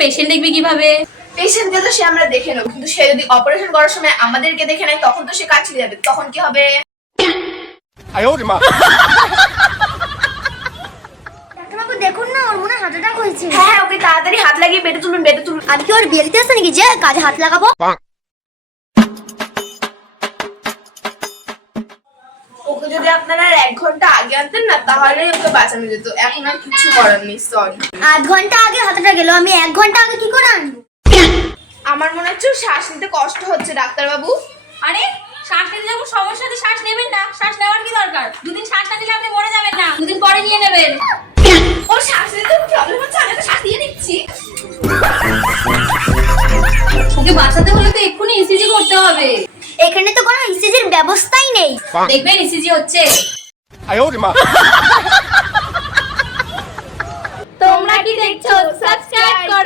Patient দেখবি কিভাবে? পেশেন্টকে তো সে আমরা দেখে নেব, কিন্তু সে যদি অপারেশন করার সময় আমাদেরকে দেখে নেয় তখন তো সে কাছে যাবে, তখন কি হবে? ডাক্তারবাবু দেখুন না, ওর মনে হার্ট অ্যাটাক হয়েছে। হ্যাঁ, ওকে তাড়াতাড়ি হাত লাগিয়ে বেডে তুলুন, বেডে তুলুন। আমি কি ওর বিয়ে দিতে আসছে নাকি যে কাজে হাত লাগাবো? ওকে যদি আপনারা 1 ঘন্টা আগে আনতেন না তাহলেই ওকে বাঁচানো যেত। এখন আর কিছু করার নেই, সরি। 8 ঘন্টা আগে হার্ট অ্যাটাক গেল, আমি 1 ঘন্টা আগে কি করে আনবো? আমার মনে হচ্ছে ওর শ্বাস নিতে কষ্ট হচ্ছে ডাক্তারবাবু। আরে শ্বাস নিতে যখন সমস্যা হচ্ছে শ্বাস নেবেন না, শ্বাস নেওয়ার কি দরকার? দুদিন শ্বাস না নিলে আপনি মরে যাবেন না, দুদিন পরে নিয়ে নেবেন। ওর শ্বাস নিতে প্রবলেম হচ্ছে, আমি তো শ্বাস দিয়ে দিচ্ছি। ওকে বাঁচাতে হলে তো এক্ষুনি ইসিজি করতে হবে। এখানে তো কোনো ইসিজির ব্যবস্থাই নেই। দেখবেন ইসিজি হচ্ছে। তোমরা কি দেখছো? সাবস্ক্রাইব করো।